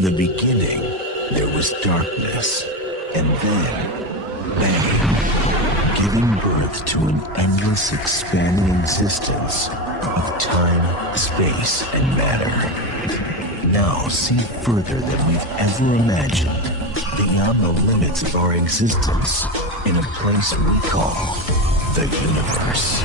In the beginning, there was darkness, and then, bang, giving birth to an endless expanding existence of time, space, and matter. Now see further than we've ever imagined, beyond the limits of our existence, in a place we call the universe.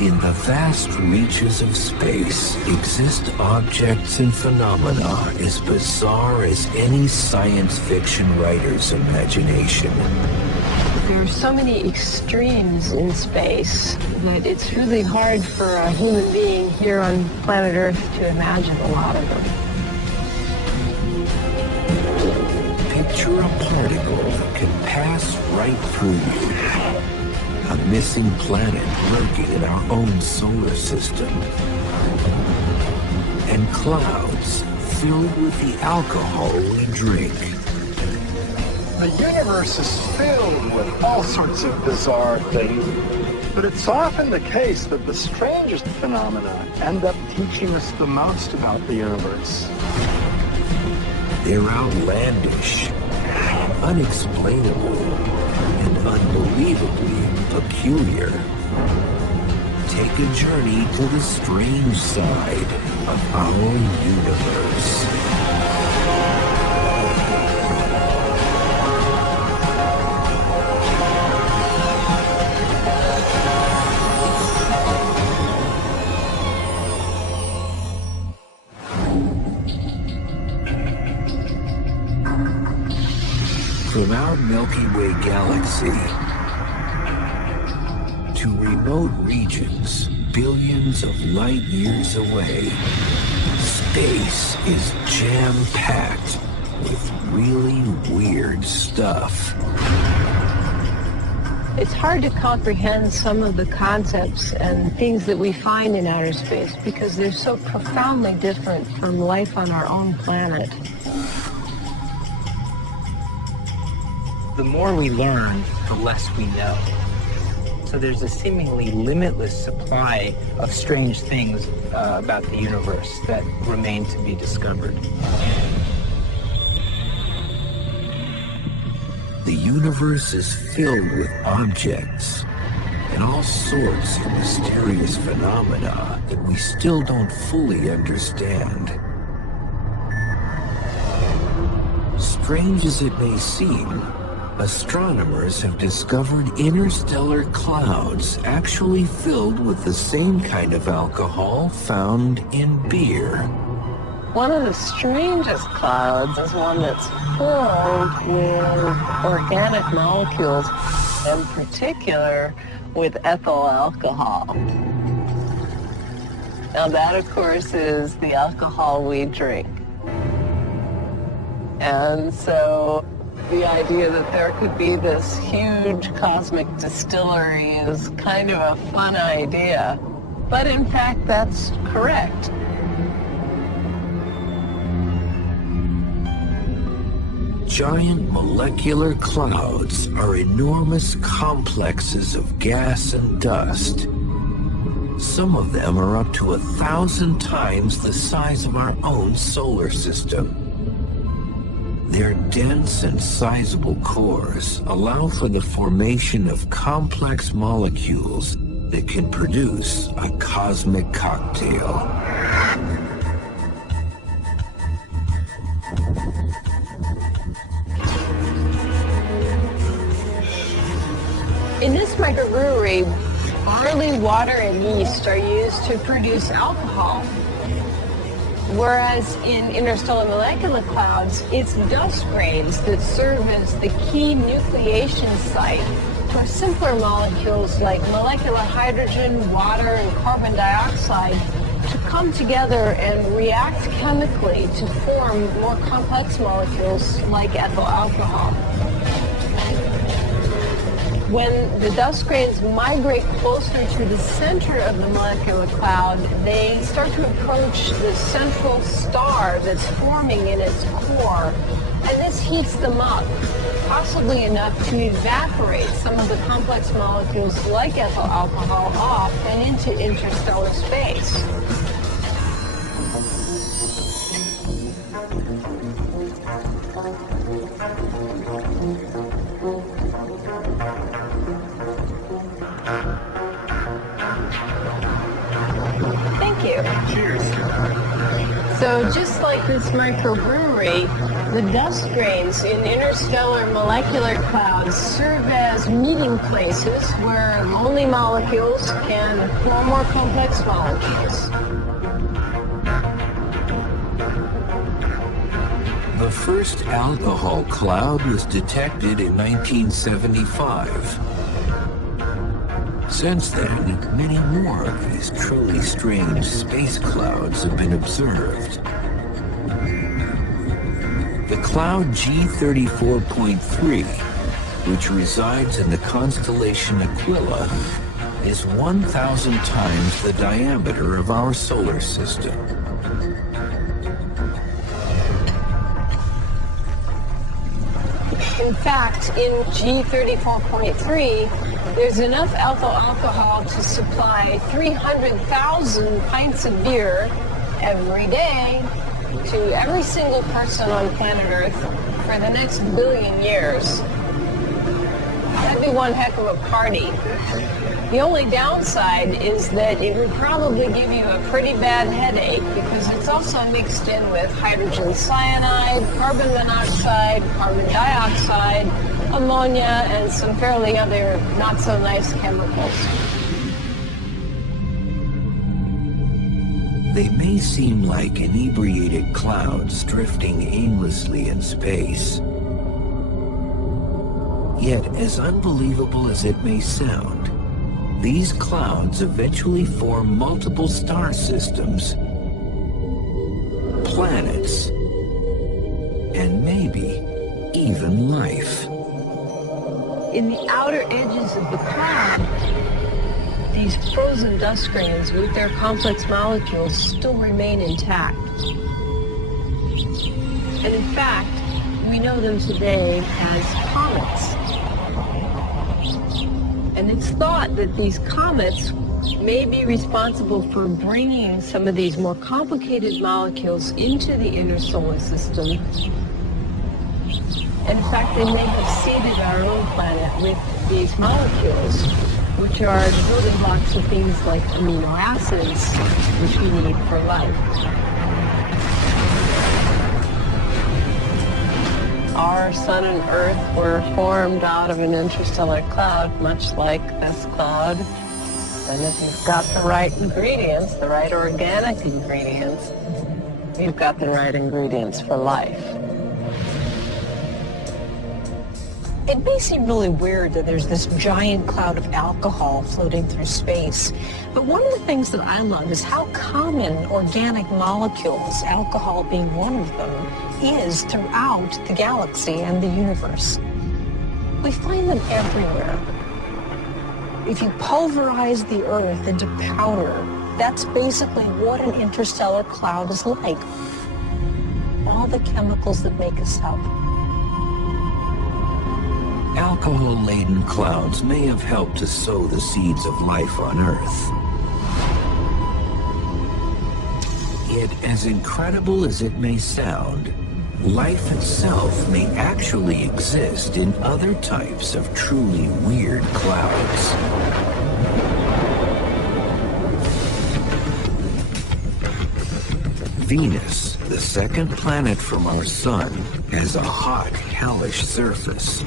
In the vast reaches of space exist objects and phenomena as bizarre as any science fiction writer's imagination. There are so many extremes in space that it's really hard for a human being here on planet Earth to imagine a lot of them. Picture a particle that can pass right through you. A missing planet lurking in our own solar system. And clouds filled with the alcohol we drink. The universe is filled with all sorts of bizarre things, but it's often the case that the strangest phenomena end up teaching us the most about the universe. They're outlandish, unexplainable, and unbelievably peculiar. Take a journey to the strange side of our universe. From our Milky Way galaxy to remote regions billions of light years away, space is jam-packed with really weird stuff. It's hard to comprehend some of the concepts and things that we find in outer space because they're so profoundly different from life on our own planet. The more we learn, the less we know. So there's a seemingly limitless supply of strange things about the universe that remain to be discovered. The universe is filled with objects and all sorts of mysterious phenomena that we still don't fully understand. Strange as it may seem, astronomers have discovered interstellar clouds actually filled with the same kind of alcohol found in beer. One of the strangest clouds is one that's filled with organic molecules, in particular with ethyl alcohol. Now that, of course, is the alcohol we drink. And so the idea that there could be this huge cosmic distillery is kind of a fun idea. But in fact, that's correct. Giant molecular clouds are enormous complexes of gas and dust. Some of them are up to 1,000 times the size of our own solar system. Their dense and sizable cores allow for the formation of complex molecules that can produce a cosmic cocktail. In this microbrewery, barley, water, and yeast are used to produce alcohol. Whereas in interstellar molecular clouds, it's dust grains that serve as the key nucleation site for simpler molecules like molecular hydrogen, water, and carbon dioxide to come together and react chemically to form more complex molecules like ethyl alcohol. When the dust grains migrate closer to the center of the molecular cloud, they start to approach the central star that's forming in its core. And this heats them up, possibly enough to evaporate some of the complex molecules like ethyl alcohol off and into interstellar space. Thank you. Cheers. So just like this microbrewery, the dust grains in interstellar molecular clouds serve as meeting places where lonely molecules can form more complex molecules. The first alcohol cloud was detected in 1975. Since then, many more of these truly strange space clouds have been observed. The cloud G34.3, which resides in the constellation Aquila, is 1,000 times the diameter of our solar system. In fact, in G34.3, there's enough ethyl alcohol to supply 300,000 pints of beer every day to every single person on planet Earth for the next billion years. That'd be one heck of a party. The only downside is that it would probably give you a pretty bad headache because it's also mixed in with hydrogen cyanide, carbon monoxide, carbon dioxide, ammonia, and some fairly other not so nice chemicals. They may seem like inebriated clouds drifting aimlessly in space. Yet, as unbelievable as it may sound, these clouds eventually form multiple star systems, planets, and maybe even life. In the outer edges of the cloud, these frozen dust grains with their complex molecules still remain intact. And in fact, we know them today as comets. And it's thought that these comets may be responsible for bringing some of these more complicated molecules into the inner solar system. And in fact, they may have seeded our own planet with these molecules, which are the building blocks of things like amino acids, which we need for life. Our sun and Earth were formed out of an interstellar cloud, much like this cloud. And if you've got the right ingredients, the right organic ingredients, you've got the right ingredients for life. It may seem really weird that there's this giant cloud of alcohol floating through space, but one of the things that I love is how common organic molecules, alcohol being one of them, is throughout the galaxy and the universe. We find them everywhere. If you pulverize the Earth into powder, that's basically what an interstellar cloud is like. All the chemicals that make us up. Alcohol-laden clouds may have helped to sow the seeds of life on Earth. Yet, as incredible as it may sound, life itself may actually exist in other types of truly weird clouds. Venus, the second planet from our sun, has a hot, hellish surface.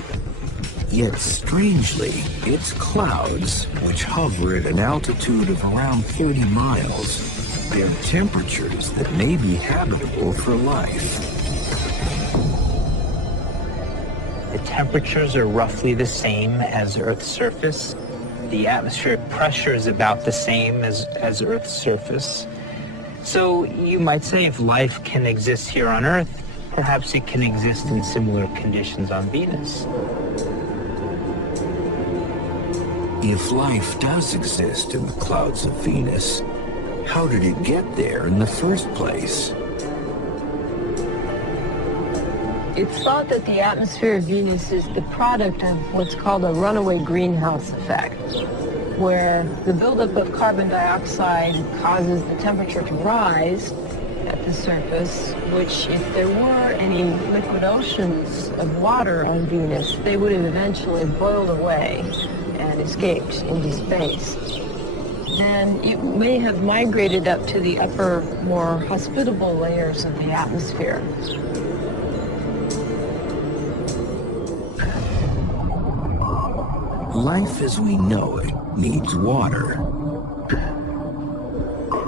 Yet strangely, its clouds, which hover at an altitude of around 30 miles, bear temperatures that may be habitable for life. The temperatures are roughly the same as Earth's surface. The atmospheric pressure is about the same as Earth's surface. So you might say if life can exist here on Earth, perhaps it can exist in similar conditions on Venus. If life does exist in the clouds of Venus, how did it get there in the first place? It's thought that the atmosphere of Venus is the product of what's called a runaway greenhouse effect, where the buildup of carbon dioxide causes the temperature to rise at the surface, which, if there were any liquid oceans of water on Venus, they would have eventually boiled away and escaped into space. Then it may have migrated up to the upper, more hospitable layers of the atmosphere. Life as we know it needs water.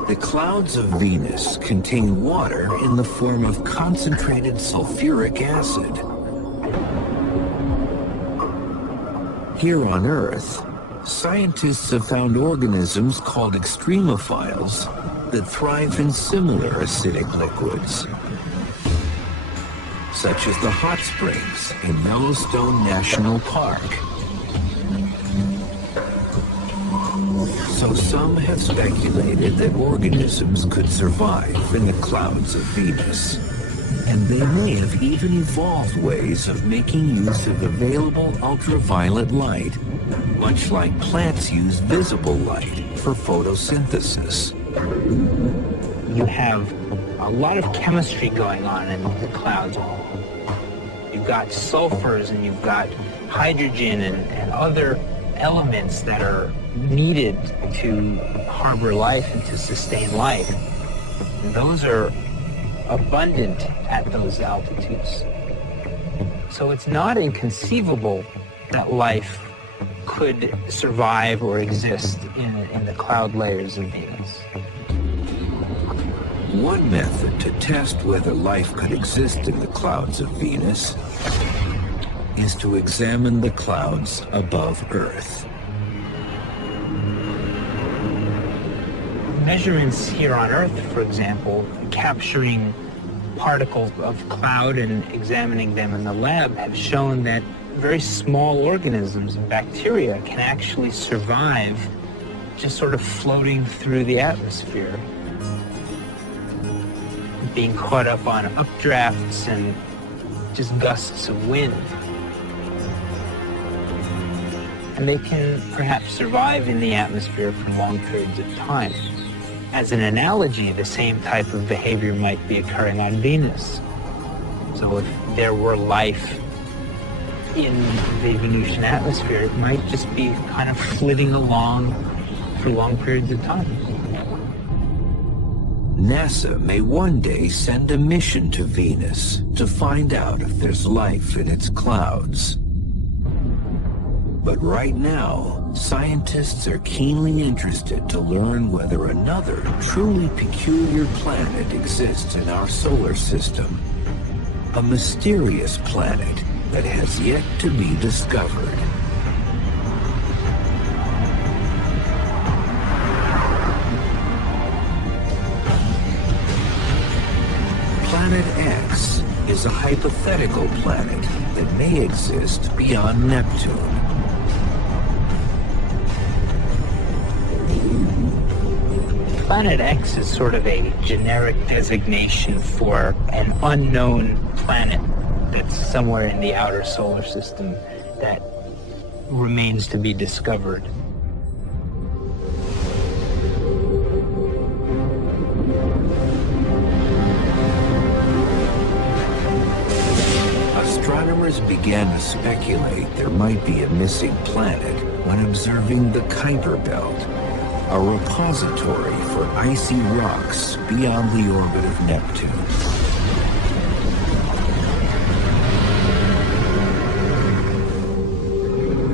The clouds of Venus contain water in the form of concentrated sulfuric acid. Here on Earth, scientists have found organisms called extremophiles that thrive in similar acidic liquids, such as the hot springs in Yellowstone National Park. So some have speculated that organisms could survive in the clouds of Venus, and they may have even evolved ways of making use of available ultraviolet light, much like plants use visible light for photosynthesis. You have a lot of chemistry going on in the clouds. You've got sulfurs and you've got hydrogen and other elements that are needed to harbor life and to sustain life. And those are abundant at those altitudes. So it's not inconceivable that life could survive or exist in the cloud layers of Venus. One method to test whether life could exist in the clouds of Venus is to examine the clouds above Earth. Measurements here on Earth, for example, capturing particles of cloud and examining them in the lab have shown that very small organisms and bacteria can actually survive just sort of floating through the atmosphere, being caught up on updrafts and just gusts of wind. And they can perhaps survive in the atmosphere for long periods of time. As an analogy, the same type of behavior might be occurring on Venus. So if there were life in the Venusian atmosphere, it might just be kind of flitting along for long periods of time. NASA may one day send a mission to Venus to find out if there's life in its clouds. But right now, scientists are keenly interested to learn whether another truly peculiar planet exists in our solar system. A mysterious planet that has yet to be discovered. Planet X is a hypothetical planet that may exist beyond Neptune. Planet X is sort of a generic designation for an unknown planet that's somewhere in the outer solar system that remains to be discovered. Astronomers began to speculate there might be a missing planet when observing the Kuiper Belt, a repository for icy rocks beyond the orbit of Neptune.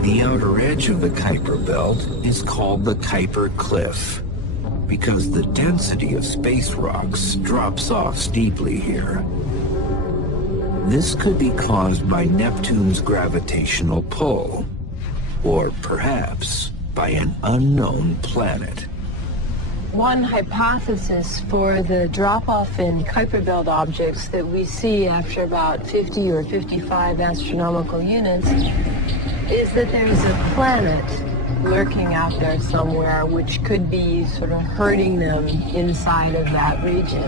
The outer edge of the Kuiper Belt is called the Kuiper Cliff because the density of space rocks drops off steeply here. This could be caused by Neptune's gravitational pull, or perhaps by an unknown planet. One hypothesis for the drop-off in Kuiper Belt objects that we see after about 50 or 55 astronomical units is that there's a planet lurking out there somewhere which could be sort of hurting them inside of that region.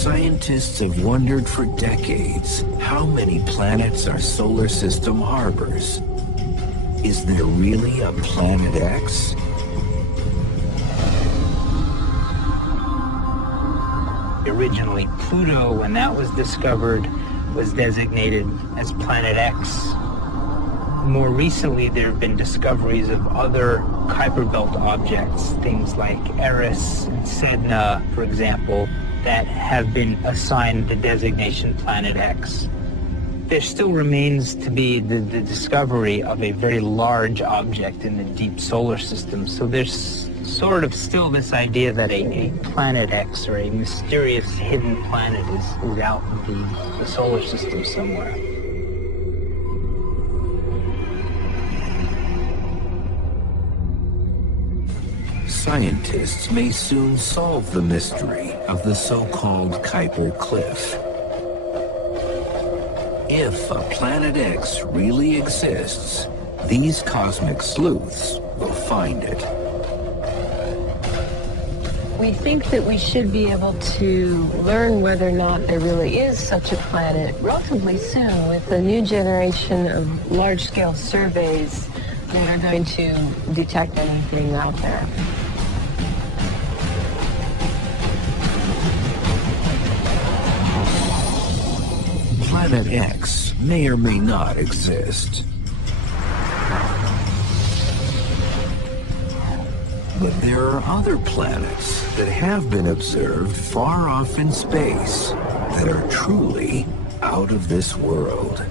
Scientists have wondered for decades how many planets our solar system harbors. Is there really a Planet X? Originally, Pluto, when that was discovered, was designated as Planet X. More recently, there have been discoveries of other Kuiper Belt objects, things like Eris and Sedna, for example, that have been assigned the designation Planet X. There still remains to be the discovery of a very large object in the deep solar system, so there's sort of still this idea that a Planet X, or a mysterious hidden planet, is out in the solar system somewhere. Scientists may soon solve the mystery of the so-called Kuiper Cliff. If a Planet X really exists, these cosmic sleuths will find it. We think that we should be able to learn whether or not there really is such a planet relatively soon with a new generation of large-scale surveys that are going to detect anything out there. Planet X may or may not exist. But there are other planets that have been observed far off in space that are truly out of this world.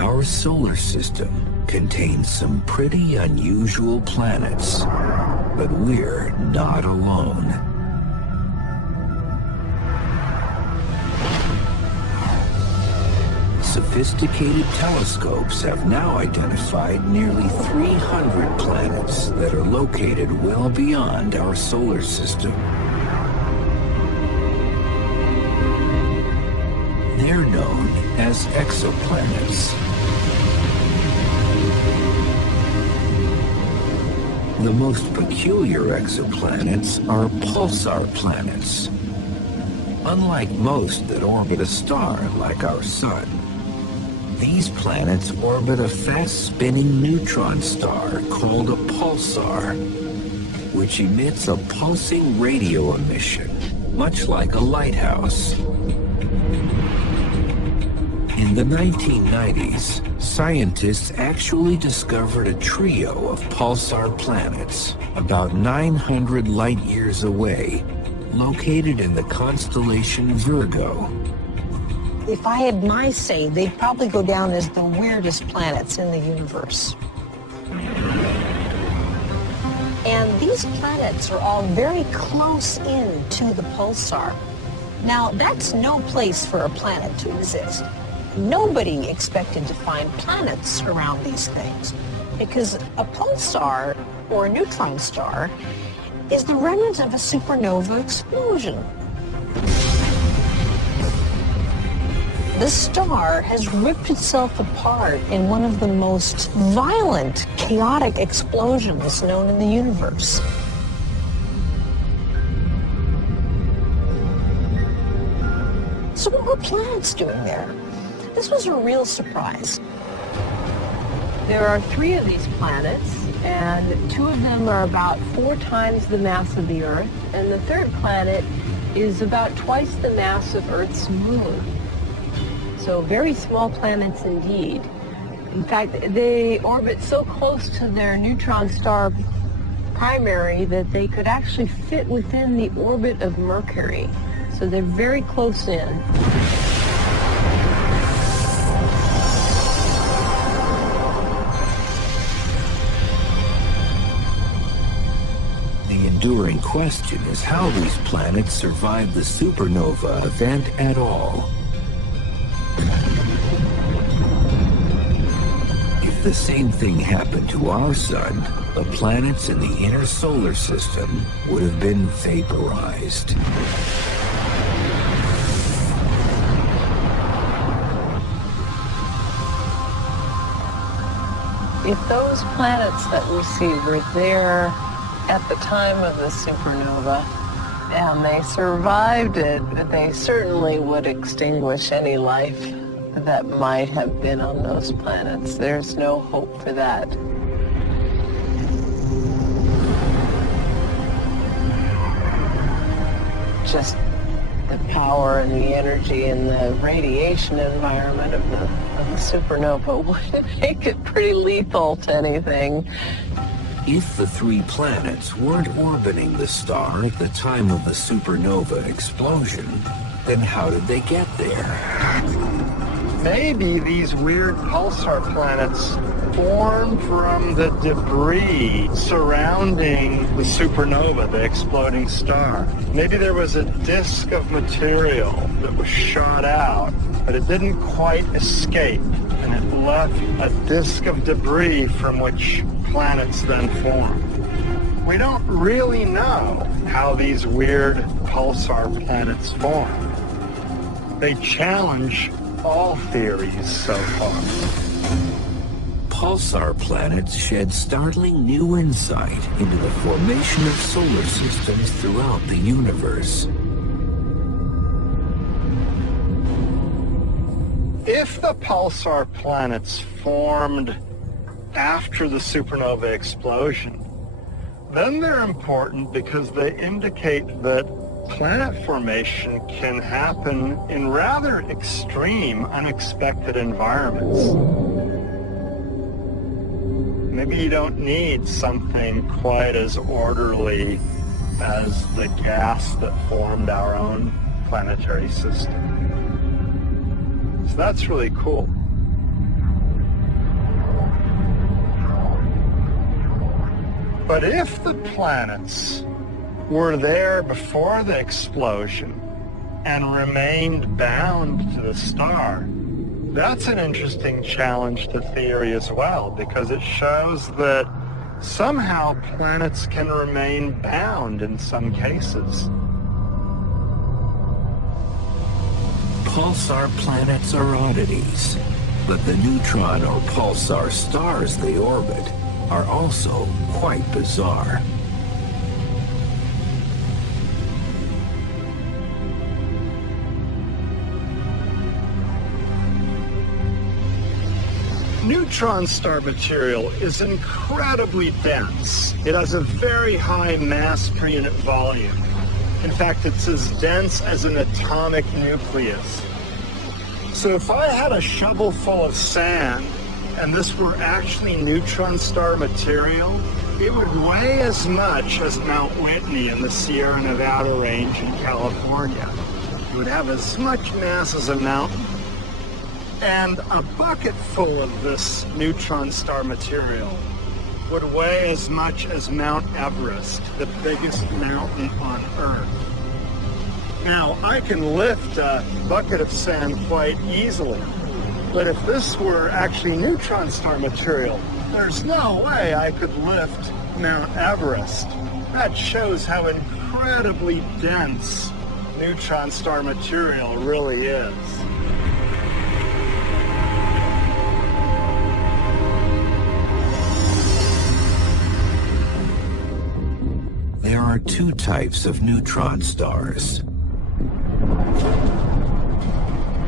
Our solar system contains some pretty unusual planets, but we're not alone. Sophisticated telescopes have now identified nearly 300 planets that are located well beyond our solar system. They're known as exoplanets. The most peculiar exoplanets are pulsar planets. Unlike most that orbit a star like our Sun, these planets orbit a fast-spinning neutron star called a pulsar, which emits a pulsing radio emission, much like a lighthouse. In the 1990s, scientists actually discovered a trio of pulsar planets about 900 light-years away, located in the constellation Virgo. If I had my say, they'd probably go down as the weirdest planets in the universe. And these planets are all very close in to the pulsar. Now, that's no place for a planet to exist. Nobody expected to find planets around these things because a pulsar, or a neutron star, is the remnant of a supernova explosion. The star has ripped itself apart in one of the most violent, chaotic explosions known in the universe. So what were planets doing there? This was a real surprise. There are 3 of these planets, and 2 of them are about 4 times the mass of the Earth, and the 3rd planet is about twice the mass of Earth's moon. So very small planets indeed. In fact, they orbit so close to their neutron star primary that they could actually fit within the orbit of Mercury. So they're very close in. The enduring question is how these planets survived the supernova event at all. If If the same thing happened to our sun, the planets in the inner solar system would have been vaporized. If those planets that we see were there at the time of the supernova and they survived it, they certainly would extinguish any life that might have been on those planets. There's no hope for that. Just the power and the energy and the radiation environment of the supernova would make it pretty lethal to anything. If the three planets weren't orbiting the star at the time of the supernova explosion, then how did they get there? Maybe these weird pulsar planets formed from the debris surrounding the supernova, the exploding star. Maybe there was a disk of material that was shot out, but it didn't quite escape, and it left a disk of debris from which planets then formed. We don't really know how these weird pulsar planets formed. They challenge all theories so far. Pulsar planets shed startling new insight into the formation of solar systems throughout the universe. If the pulsar planets formed after the supernova explosion, then they're important because they indicate that planet formation can happen in rather extreme, unexpected environments. Maybe you don't need something quite as orderly as the gas that formed our own planetary system. So that's really cool. But if the planets were there before the explosion and remained bound to the star, that's an interesting challenge to theory as well, because it shows that somehow planets can remain bound in some cases. Pulsar planets are oddities, but the neutron or pulsar stars they orbit are also quite bizarre. Neutron star material is incredibly dense. It has a very high mass per unit volume. In fact, it's as dense as an atomic nucleus. So if I had a shovel full of sand and this were actually neutron star material, it would weigh as much as Mount Whitney in the Sierra Nevada range in California. It would have as much mass as a mountain. And a bucket full of this neutron star material would weigh as much as Mount Everest, the biggest mountain on Earth. Now, I can lift a bucket of sand quite easily, but if this were actually neutron star material, there's no way I could lift Mount Everest. That shows how incredibly dense neutron star material really is. There are two types of neutron stars.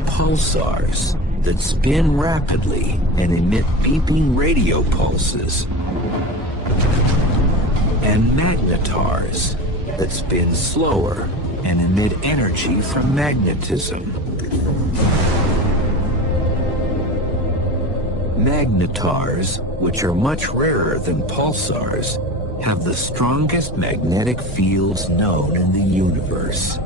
Pulsars that spin rapidly and emit beeping radio pulses. And magnetars that spin slower and emit energy from magnetism. Magnetars, which are much rarer than pulsars, have the strongest magnetic fields known in the universe.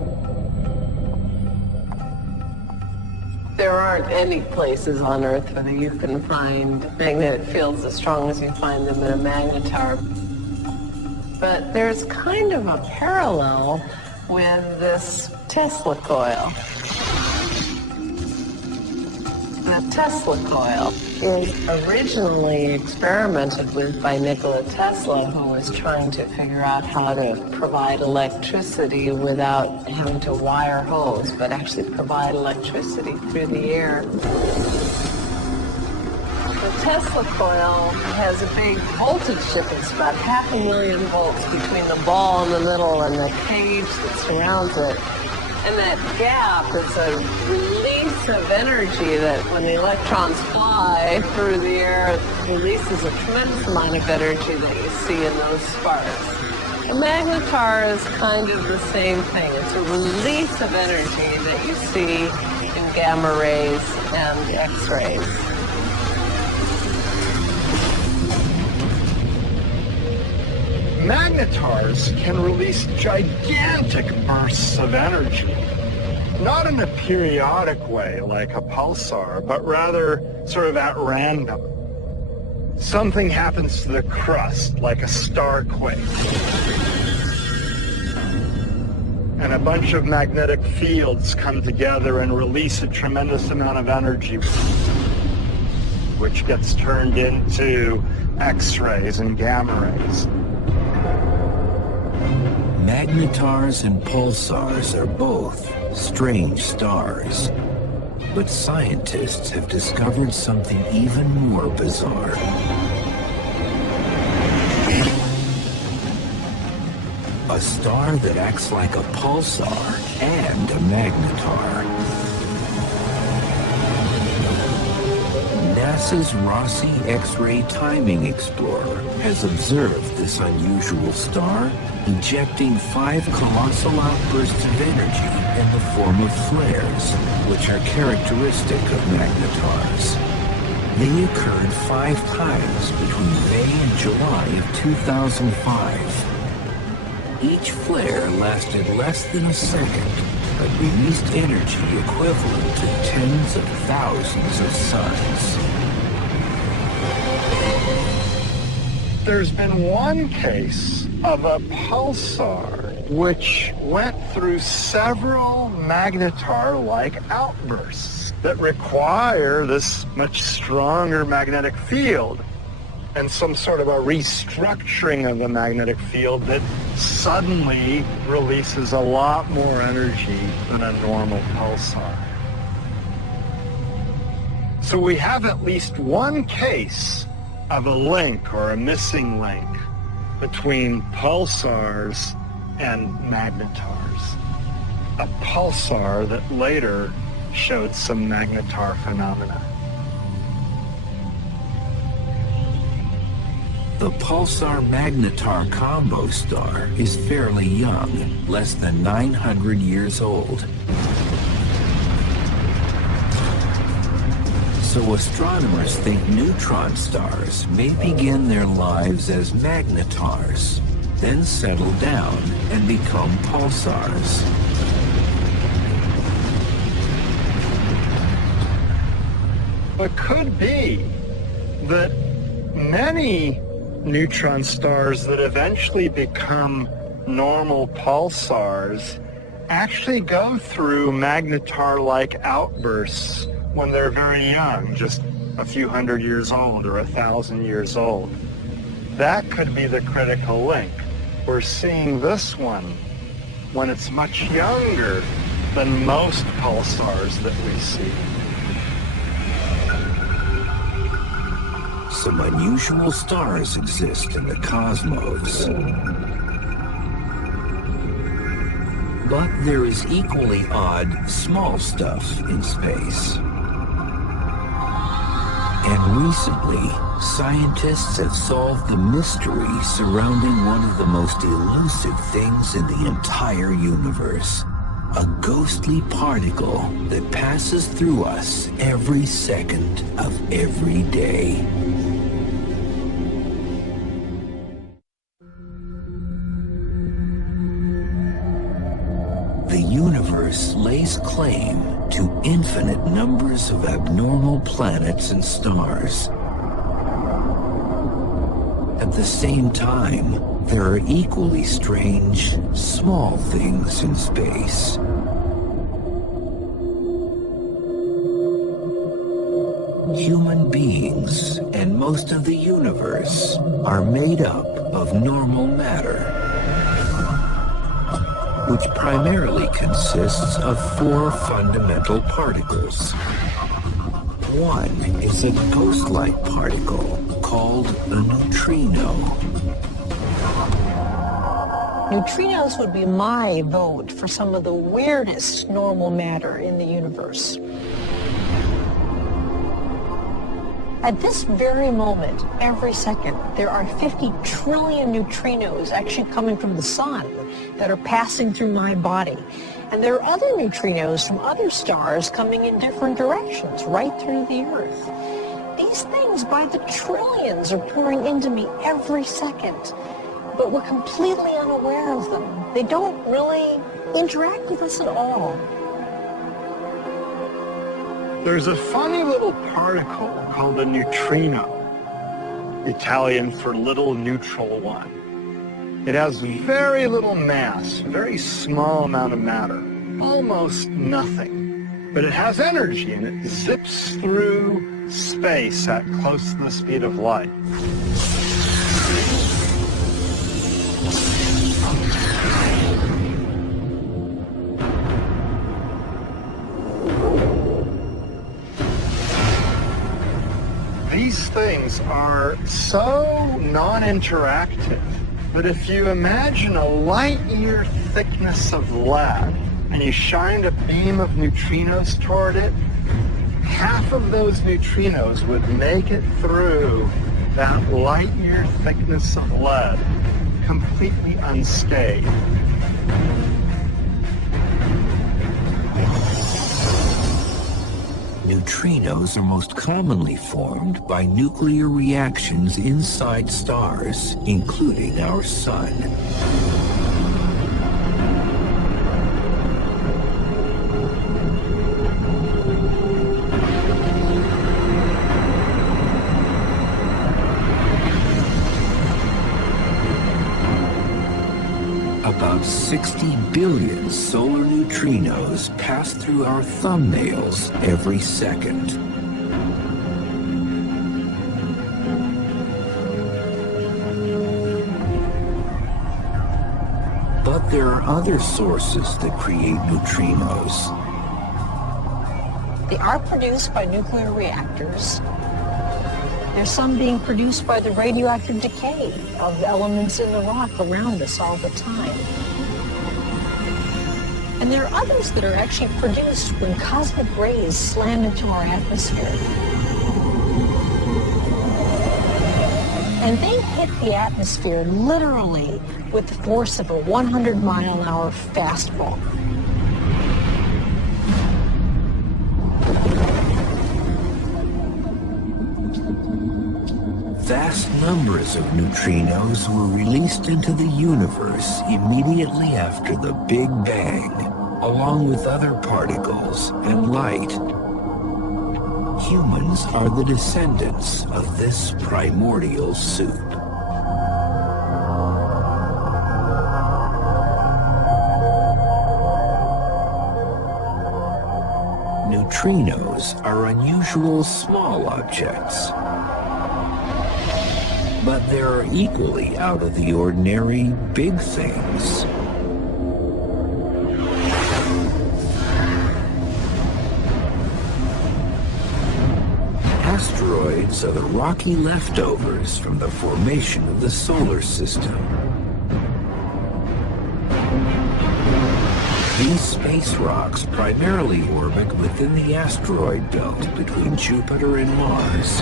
There aren't any places on Earth where you can find magnetic fields as strong as you find them in a magnetar. But there's kind of a parallel with this Tesla coil. the Tesla coil is originally experimented with by Nikola Tesla, who was trying to figure out how to provide electricity without having to wire hose, but actually provide electricity through the air. The Tesla coil has a big voltage difference, about 500,000 volts between the ball in the middle and the cage that surrounds it. And that gap is a release of energy that when the electrons fly through the air, it releases a tremendous amount of energy that you see in those sparks. A magnetar is kind of the same thing. It's a release of energy that you see in gamma rays and X-rays. Magnetars can release gigantic bursts of energy, not in a periodic way like a pulsar, but rather sort of at random. Something happens to the crust, like a star quake, and a bunch of magnetic fields come together and release a tremendous amount of energy, which gets turned into X-rays and gamma rays. Magnetars and pulsars are both strange stars, but scientists have discovered something even more bizarre. A star that acts like a pulsar and a magnetar. NASA's Rossi X-ray Timing Explorer has observed this unusual star ejecting 5 colossal outbursts of energy in the form of flares, which are characteristic of magnetars. They occurred 5 times between May and July of 2005. Each flare lasted less than a second, but released energy equivalent to tens of thousands of suns. There's been one case of a pulsar which went through several magnetar-like outbursts that require this much stronger magnetic field and some sort of a restructuring of the magnetic field that suddenly releases a lot more energy than a normal pulsar. So we have at least one case of a link or a missing link between pulsars and magnetars. A pulsar that later showed some magnetar phenomena. The pulsar-magnetar combo star is fairly young, less than 900 years old. So astronomers think neutron stars may begin their lives as magnetars, then settle down and become pulsars. It could be that many neutron stars that eventually become normal pulsars actually go through magnetar-like outbursts when they're very young, just a few hundred years old or 1,000 years old. That could be the critical link. We're seeing this one when it's much younger than most pulsars that we see. Some unusual stars exist in the cosmos. But there is equally odd, small stuff in space. And recently, scientists have solved the mystery surrounding one of the most elusive things in the entire universe. A ghostly particle that passes through us every second of every day. The universe lays claim to infinite numbers of abnormal planets and stars. At the same time, there are equally strange, small things in space. Human beings and most of the universe are made up of normal matter, which primarily consists of 4 fundamental particles. One is a ghost-like particle called a neutrino. Neutrinos would be my vote for some of the weirdest normal matter in the universe. At this very moment, every second, there are 50 trillion neutrinos actually coming from the sun that are passing through my body. And there are other neutrinos from other stars coming in different directions, right through the Earth. These things by the trillions are pouring into me every second, but we're completely unaware of them. They don't really interact with us at all. There's a funny little particle called a neutrino, Italian for little neutral one. It has very little mass, very small amount of matter, almost nothing. But it has energy and it zips through space at close to the speed of light. These things are so non-interactive, but if you imagine a light-year thickness of lead and you shined a beam of neutrinos toward it, half of those neutrinos would make it through that light-year thickness of lead completely unscathed. Neutrinos are most commonly formed by nuclear reactions inside stars, including our Sun. About 60 billion solar neutrinos pass through our thumbnails every second. But there are other sources that create neutrinos. They are produced by nuclear reactors. There's some being produced by the radioactive decay of the elements in the rock around us all the time. And there are others that are actually produced when cosmic rays slam into our atmosphere. And they hit the atmosphere literally with the force of a 100-mile-an-hour fastball. Vast numbers of neutrinos were released into the universe immediately after the Big Bang, along with other particles and light. Humans are the descendants of this primordial soup. Neutrinos are unusual small objects, but there are equally out of the ordinary big things. Asteroids are the rocky leftovers from the formation of the solar system. These space rocks primarily orbit within the asteroid belt between Jupiter and Mars.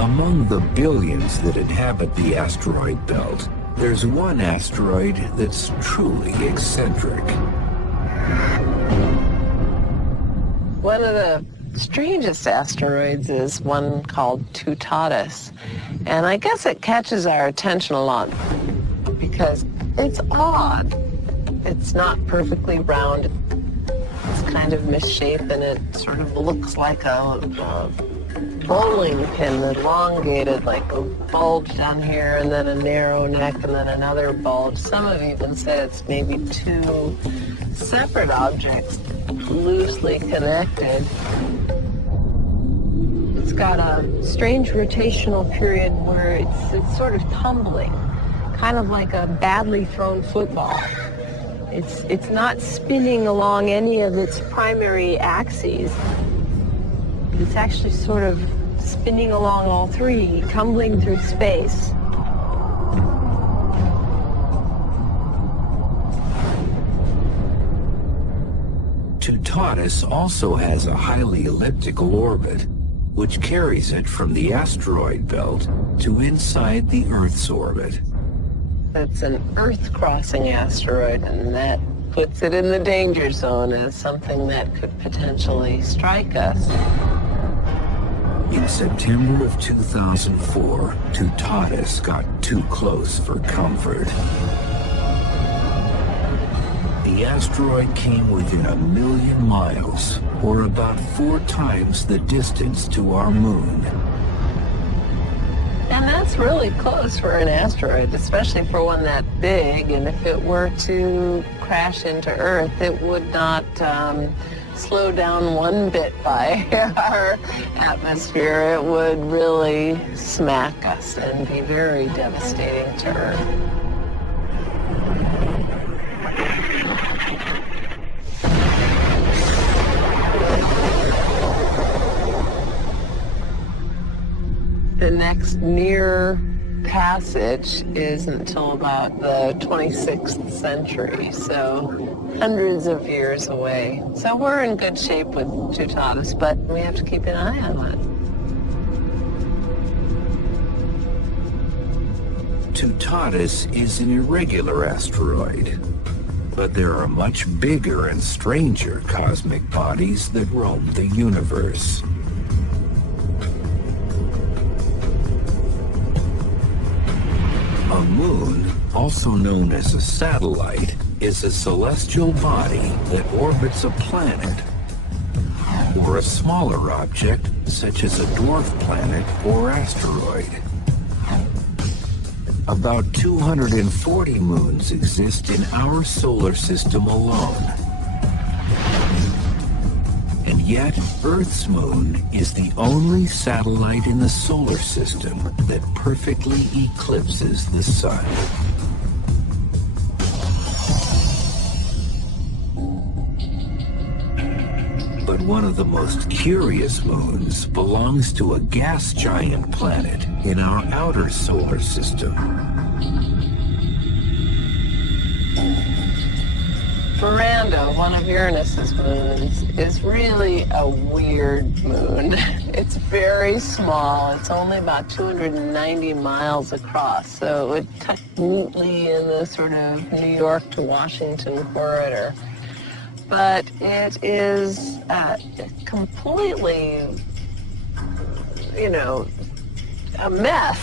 Among the billions that inhabit the asteroid belt, there's one asteroid that's truly eccentric. One of the strangest asteroids is one called coldest, and I guess it catches our attention a lot because it's odd. It's not perfectly round. It's kind of misshapen. It sort of looks like a bowling pin, elongated, like a bulge down here, and then a narrow neck, and then another bulge. Some have even said it's maybe two separate objects loosely connected. It's got a strange rotational period where it's sort of tumbling, kind of like a badly thrown football. It's not spinning along any of its primary axes. It's actually sort of spinning along all three, tumbling through space. Toutatis also has a highly elliptical orbit, which carries it from the asteroid belt to inside the Earth's orbit. It's an Earth-crossing asteroid, and that puts it in the danger zone as something that could potentially strike us. In September of 2004, Toutatis got too close for comfort. The asteroid came within 1 million miles, or about 4 times the distance to our moon. And that's really close for an asteroid, especially for one that big. And if it were to crash into Earth, it would not slow down one bit by our atmosphere. It would really smack us and be very devastating to Earth. The next near passage isn't until about the 26th century, so hundreds of years away. So we're in good shape with Toutatis, but we have to keep an eye on it. Toutatis is an irregular asteroid, but there are much bigger and stranger cosmic bodies that roam the universe. A moon, also known as a satellite, is a celestial body that orbits a planet, or a smaller object such as a dwarf planet or asteroid. About 240 moons exist in our solar system alone. And yet, Earth's moon is the only satellite in the solar system that perfectly eclipses the sun. But one of the most curious moons belongs to a gas giant planet in our outer solar system. Miranda, one of Uranus's moons, is really a weird moon. It's very small. It's only about 290 miles across, so it would tuck neatly in the sort of New York to Washington corridor. But it is completely, a mess.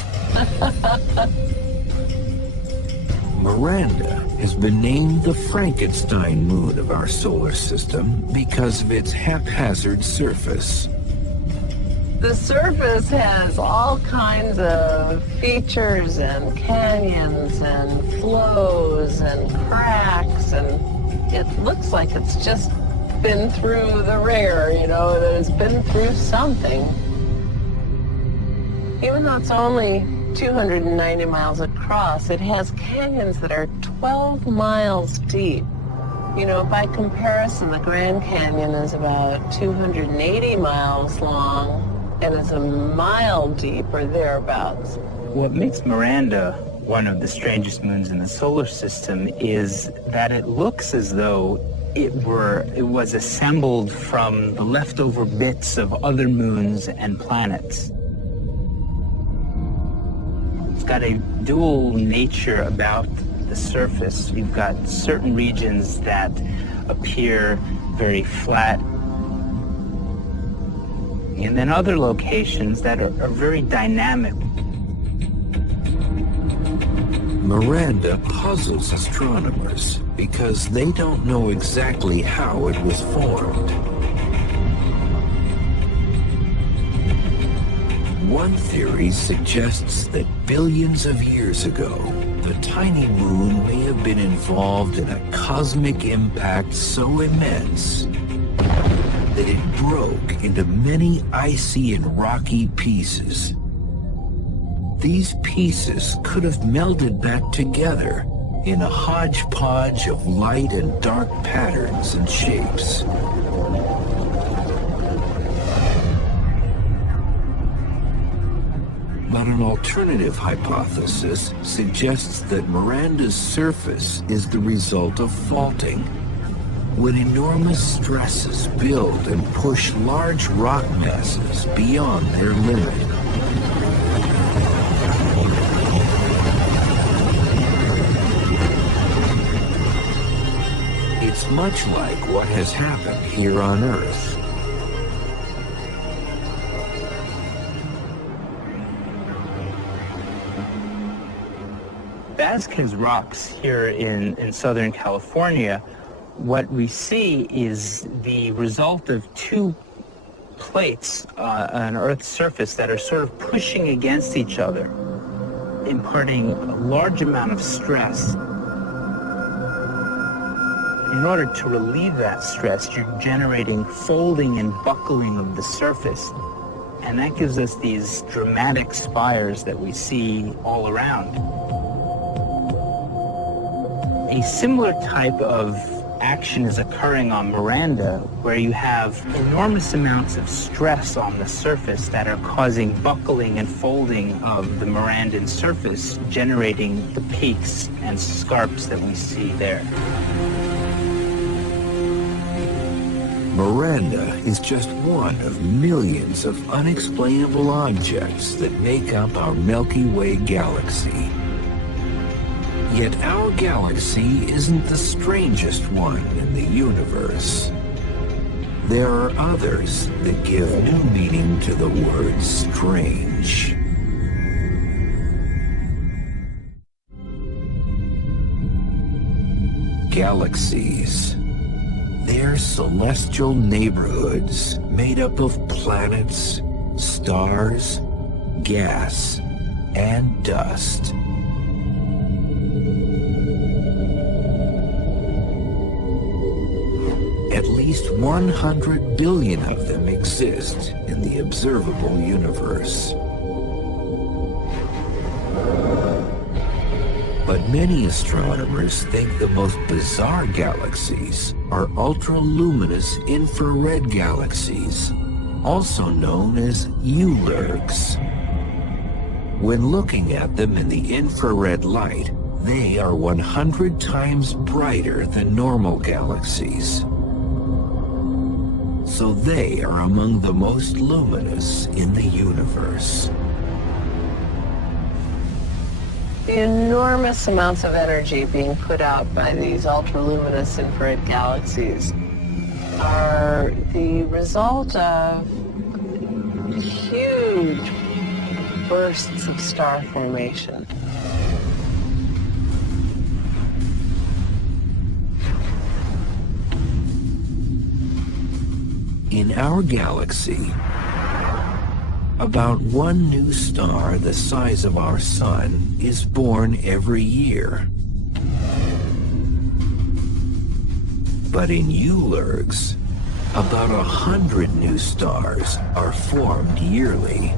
Miranda has been named the Frankenstein moon of our solar system because of its haphazard surface. The surface has all kinds of features and canyons and flows and cracks, and it looks like it's just been through the ringer, that it's been through something. Even though it's only 290 miles across, it has canyons that are 12 miles deep. By comparison, the Grand Canyon is about 280 miles long and is a mile deep or thereabouts. What makes Miranda one of the strangest moons in the solar system is that it looks as though it was assembled from the leftover bits of other moons and planets. It's got a dual nature about the surface. You've got certain regions that appear very flat, and then other locations that are very dynamic. Miranda puzzles astronomers because they don't know exactly how it was formed. One theory suggests that billions of years ago, the tiny moon may have been involved in a cosmic impact so immense that it broke into many icy and rocky pieces. These pieces could have melded back together in a hodgepodge of light and dark patterns and shapes. But an alternative hypothesis suggests that Miranda's surface is the result of faulting. When enormous stresses build and push large rock masses beyond their limit. It's much like what has happened here on Earth. Vasquez rocks here in Southern California, what we see is the result of two plates on Earth's surface that are sort of pushing against each other, imparting a large amount of stress. In order to relieve that stress, you're generating folding and buckling of the surface, and that gives us these dramatic spires that we see all around. A similar type of action is occurring on Miranda, where you have enormous amounts of stress on the surface that are causing buckling and folding of the Mirandan surface, generating the peaks and scarps that we see there. Miranda is just one of millions of unexplainable objects that make up our Milky Way galaxy. Yet our galaxy isn't the strangest one in the universe. There are others that give new meaning to the word strange. Galaxies. They're celestial neighborhoods made up of planets, stars, gas, and dust. At least 100 billion of them exist in the observable universe. But many astronomers think the most bizarre galaxies are ultra-luminous infrared galaxies, also known as ULIRGs. When looking at them in the infrared light, they are 100 times brighter than normal galaxies. So they are among the most luminous in the universe. The enormous amounts of energy being put out by these ultraluminous infrared galaxies are the result of huge bursts of star formation. In our galaxy, about one new star the size of our sun is born every year. But in ULIRGs, about 100 new stars are formed yearly.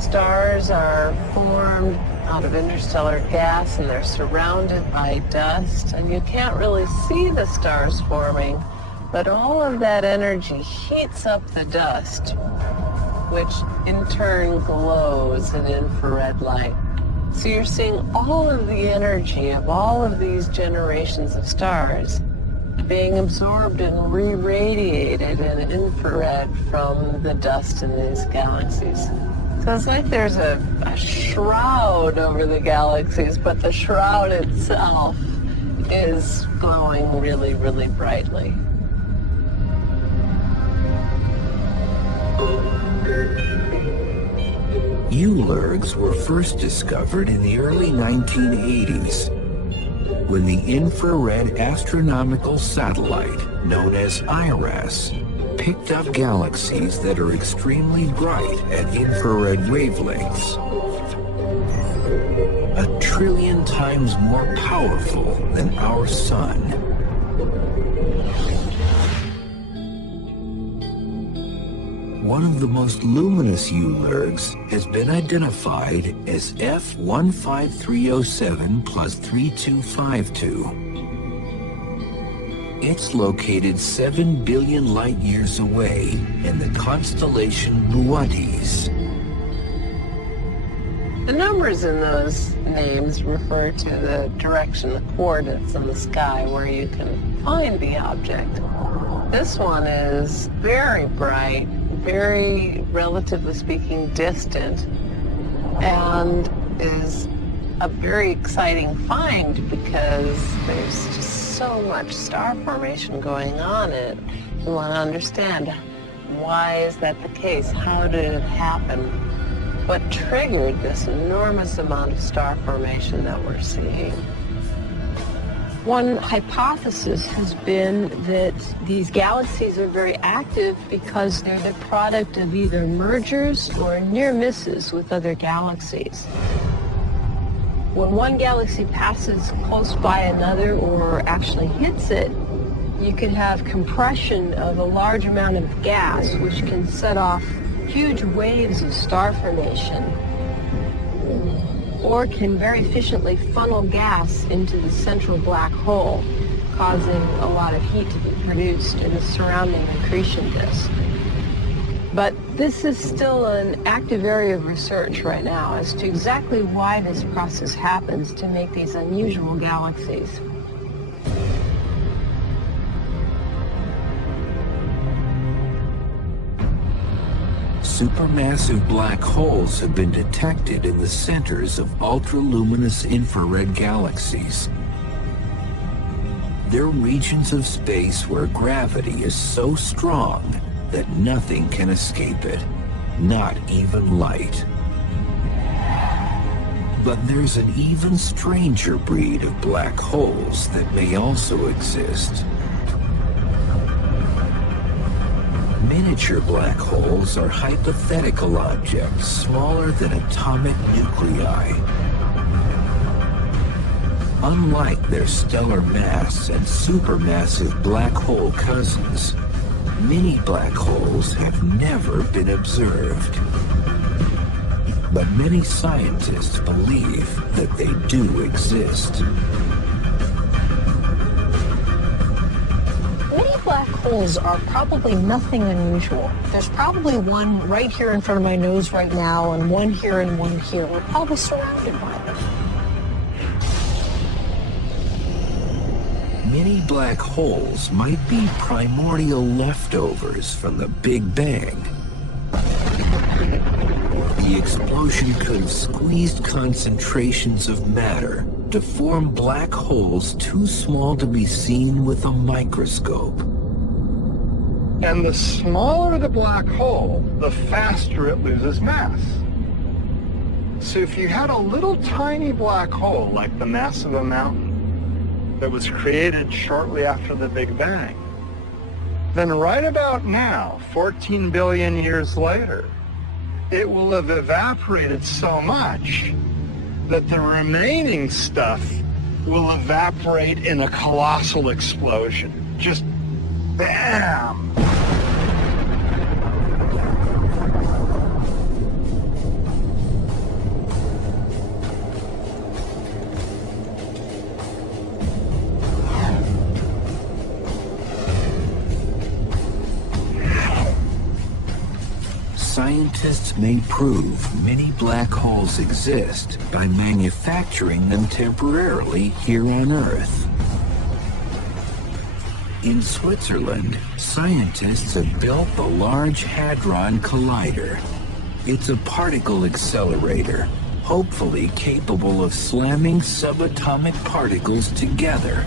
Stars are formed out of interstellar gas, and they're surrounded by dust, and you can't really see the stars forming. But all of that energy heats up the dust, which in turn glows in infrared light. So you're seeing all of the energy of all of these generations of stars being absorbed and re-radiated in infrared from the dust in these galaxies. So it's like there's a shroud over the galaxies, but the shroud itself is glowing really, really brightly. ULIRGs were first discovered in the early 1980s when the Infrared Astronomical Satellite, known as IRAS, picked up galaxies that are extremely bright at infrared wavelengths, 1 trillion times more powerful than our sun. One of the most luminous ULIRGs has been identified as F15307 plus 3252. It's located 7 billion light years away in the constellation Boötes. The numbers in those names refer to the direction, the coordinates in the sky where you can find the object. This one is very bright, very, relatively speaking, distant, and is a very exciting find because there's just so much star formation going on in it. You want to understand, why is that the case? How did it happen? What triggered this enormous amount of star formation that we're seeing? One hypothesis has been that these galaxies are very active because they're the product of either mergers or near misses with other galaxies. When one galaxy passes close by another or actually hits it, you can have compression of a large amount of gas, which can set off huge waves of star formation, or can very efficiently funnel gas into the central black hole, causing a lot of heat to be produced in the surrounding accretion disk. But this is still an active area of research right now as to exactly why this process happens to make these unusual galaxies. Supermassive black holes have been detected in the centers of ultraluminous infrared galaxies. They're regions of space where gravity is so strong that nothing can escape it, not even light. But there's an even stranger breed of black holes that may also exist. Miniature black holes are hypothetical objects smaller than atomic nuclei. Unlike their stellar mass and supermassive black hole cousins, mini black holes have never been observed. But many scientists believe that they do exist. Black holes are probably nothing unusual. There's probably one right here in front of my nose right now, and one here and one here. We're probably surrounded by them. Many black holes might be primordial leftovers from the Big Bang. The explosion could have squeezed concentrations of matter to form black holes too small to be seen with a microscope. And the smaller the black hole, the faster it loses mass. So if you had a little tiny black hole, like the mass of a mountain, that was created shortly after the Big Bang, then right about now, 14 billion years later, it will have evaporated so much that the remaining stuff will evaporate in a colossal explosion. Just bam! Scientists may prove many black holes exist by manufacturing them temporarily here on Earth. In Switzerland, scientists have built the Large Hadron Collider. It's a particle accelerator, hopefully capable of slamming subatomic particles together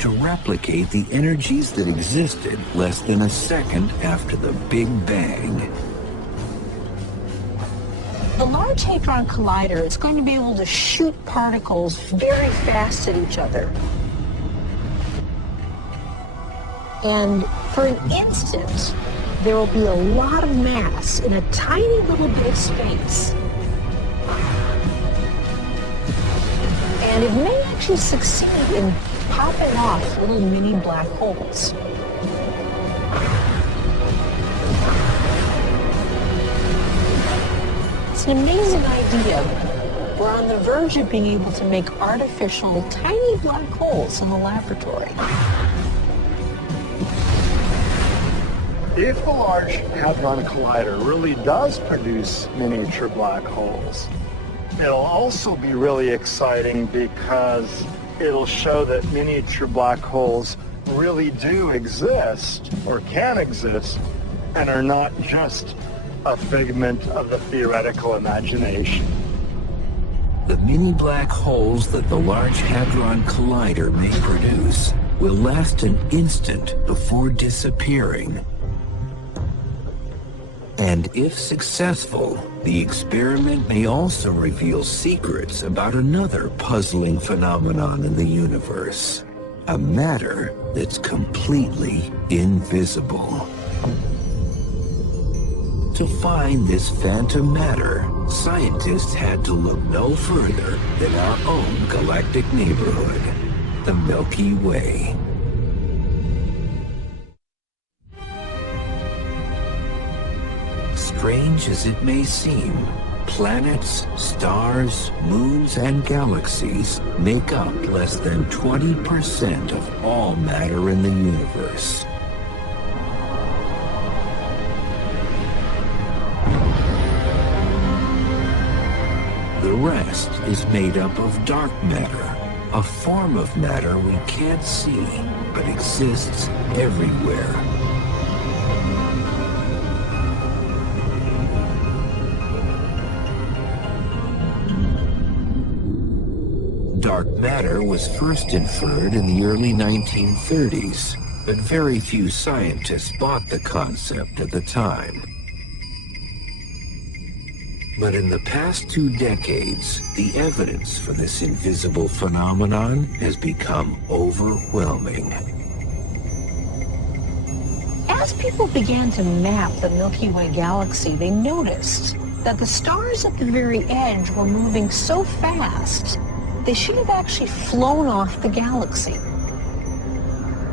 to replicate the energies that existed less than a second after the Big Bang. The Large Hadron Collider is going to be able to shoot particles very fast at each other. And for an instant, there will be a lot of mass in a tiny little bit of space. And it may actually succeed in popping off little mini black holes. It's an amazing idea. We're on the verge of being able to make artificial tiny black holes in the laboratory. If the Large Hadron Collider really does produce miniature black holes, it'll also be really exciting because it'll show that miniature black holes really do exist or can exist and are not just a figment of the theoretical imagination. The mini black holes that the Large Hadron Collider may produce will last an instant before disappearing. And if successful, the experiment may also reveal secrets about another puzzling phenomenon in the universe, a matter that's completely invisible. To find this phantom matter, scientists had to look no further than our own galactic neighborhood, the Milky Way. Strange as it may seem, planets, stars, moons, and galaxies make up less than 20% of all matter in the universe. The rest is made up of dark matter, a form of matter we can't see, but exists everywhere. Dark matter was first inferred in the early 1930s, but very few scientists bought the concept at the time. But in the past 2 decades, the evidence for this invisible phenomenon has become overwhelming. As people began to map the Milky Way galaxy, they noticed that the stars at the very edge were moving so fast they should have actually flown off the galaxy.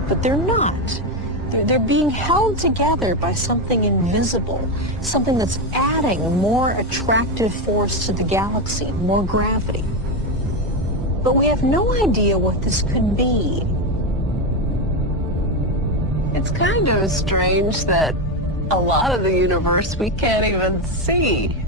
But they're not. They're being held together by something invisible, something that's adding more attractive force to the galaxy, more gravity. But we have no idea what this could be. It's kind of strange that a lot of the universe we can't even see.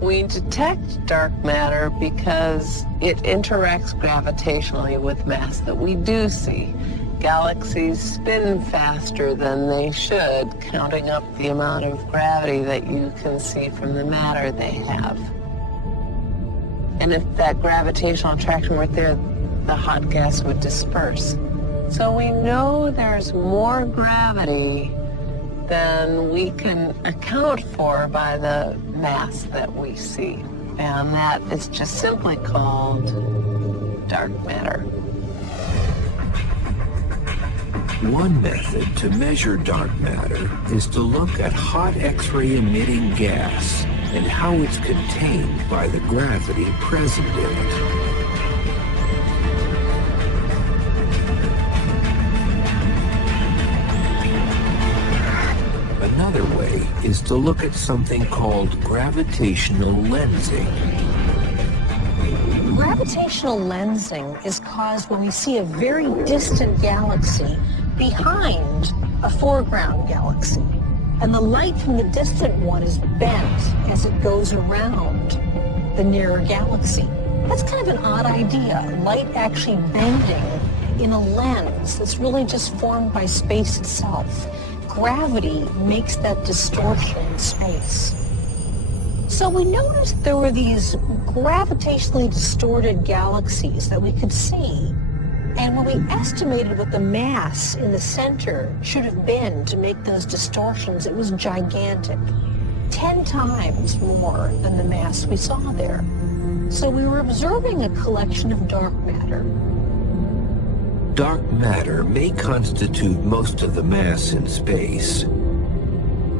We detect dark matter because it interacts gravitationally with mass that we do see. Galaxies spin faster than they should, counting up the amount of gravity that you can see from the matter they have. And if that gravitational attraction weren't there, the hot gas would disperse. So we know there's more gravity than we can account for by the mass that we see. And that is just simply called dark matter. One method to measure dark matter is to look at hot X-ray emitting gas and how it's contained by the gravity present in it. Another way is to look at something called gravitational lensing. Gravitational lensing is caused when we see a very distant galaxy behind a foreground galaxy. And the light from the distant one is bent as it goes around the nearer galaxy. That's kind of an odd idea, light actually bending in a lens that's really just formed by space itself. Gravity makes that distortion in space. So we noticed there were these gravitationally distorted galaxies that we could see. And when we estimated what the mass in the center should have been to make those distortions, it was gigantic. 10 times more than the mass we saw there. So we were observing a collection of dark matter. Dark matter may constitute most of the mass in space,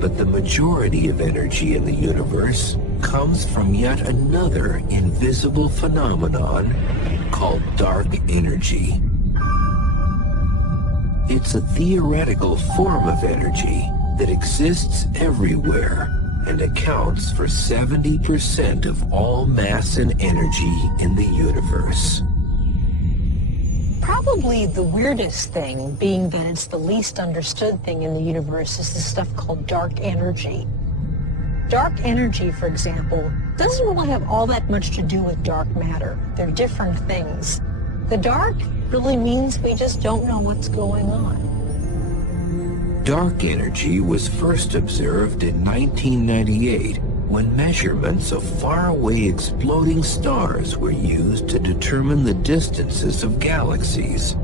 but the majority of energy in the universe comes from yet another invisible phenomenon called dark energy. It's a theoretical form of energy that exists everywhere and accounts for 70% of all mass and energy in the universe. Probably the weirdest thing, being that it's the least understood thing in the universe, is this stuff called dark energy. Dark energy, for example, doesn't really have all that much to do with dark matter. They're different things. The dark really means we just don't know what's going on. Dark energy was first observed in 1998 when measurements of faraway exploding stars were used to determine the distances of galaxies.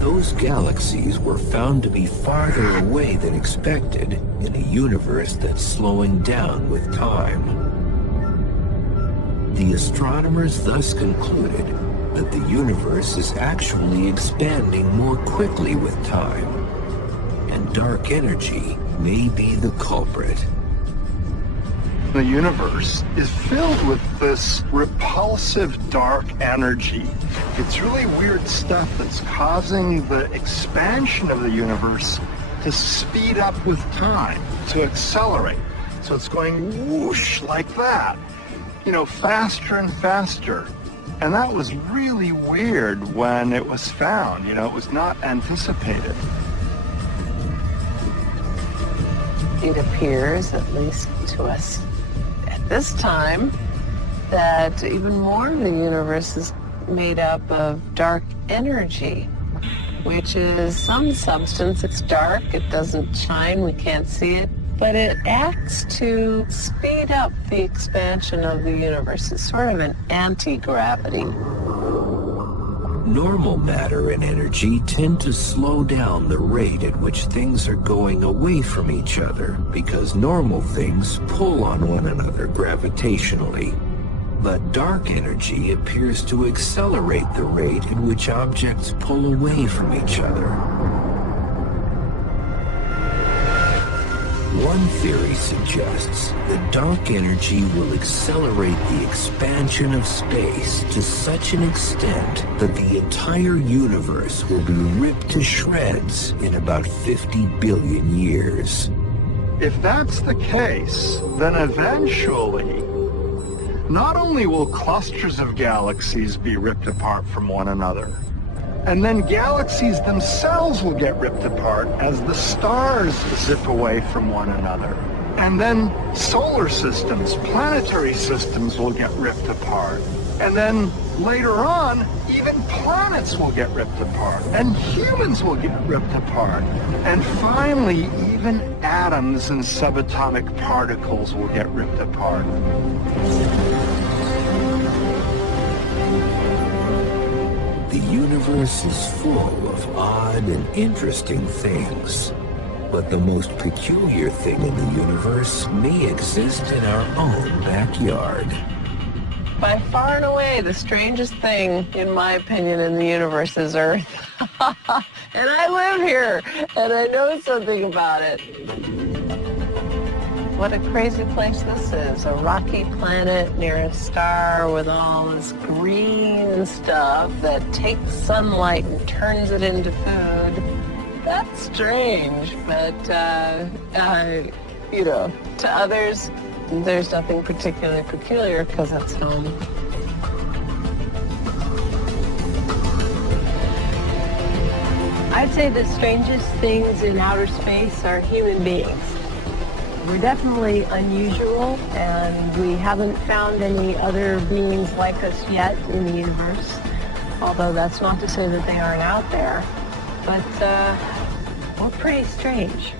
Those galaxies were found to be farther away than expected in a universe that's slowing down with time. The astronomers thus concluded that the universe is actually expanding more quickly with time, and dark energy may be the culprit. The universe is filled with this repulsive dark energy. It's really weird stuff that's causing the expansion of the universe to speed up with time, to accelerate. So it's going whoosh like that, you know, faster and faster. And that was really weird when it was found. You know, it was not anticipated. It appears, at least to us at this time, that even more of the universe is made up of dark energy, which is some substance. It's dark, it doesn't shine, we can't see it, but it acts to speed up the expansion of the universe. It's sort of an anti-gravity. Normal matter and energy tend to slow down the rate at which things are going away from each other because normal things pull on one another gravitationally. But dark energy appears to accelerate the rate at which objects pull away from each other. One theory suggests that dark energy will accelerate the expansion of space to such an extent that the entire universe will be ripped to shreds in about 50 billion years. If that's the case, then eventually, not only will clusters of galaxies be ripped apart from one another, and then galaxies themselves will get ripped apart as the stars zip away from one another. And then solar systems, planetary systems will get ripped apart. And then later on, even planets will get ripped apart. And humans will get ripped apart. And finally, even atoms and subatomic particles will get ripped apart. The universe is full of odd and interesting things, but the most peculiar thing in the universe may exist in our own backyard. By far and away, the strangest thing, in my opinion, in the universe is Earth. And I live here, and I know something about it. What a crazy place this is. A rocky planet near a star with all this green stuff that takes sunlight and turns it into food. That's strange, but, you know, to others, there's nothing particularly peculiar because it's home. I'd say the strangest things in outer space are human beings. We're definitely unusual, and we haven't found any other beings like us yet in the universe, although that's not to say that they aren't out there. But we're pretty strange.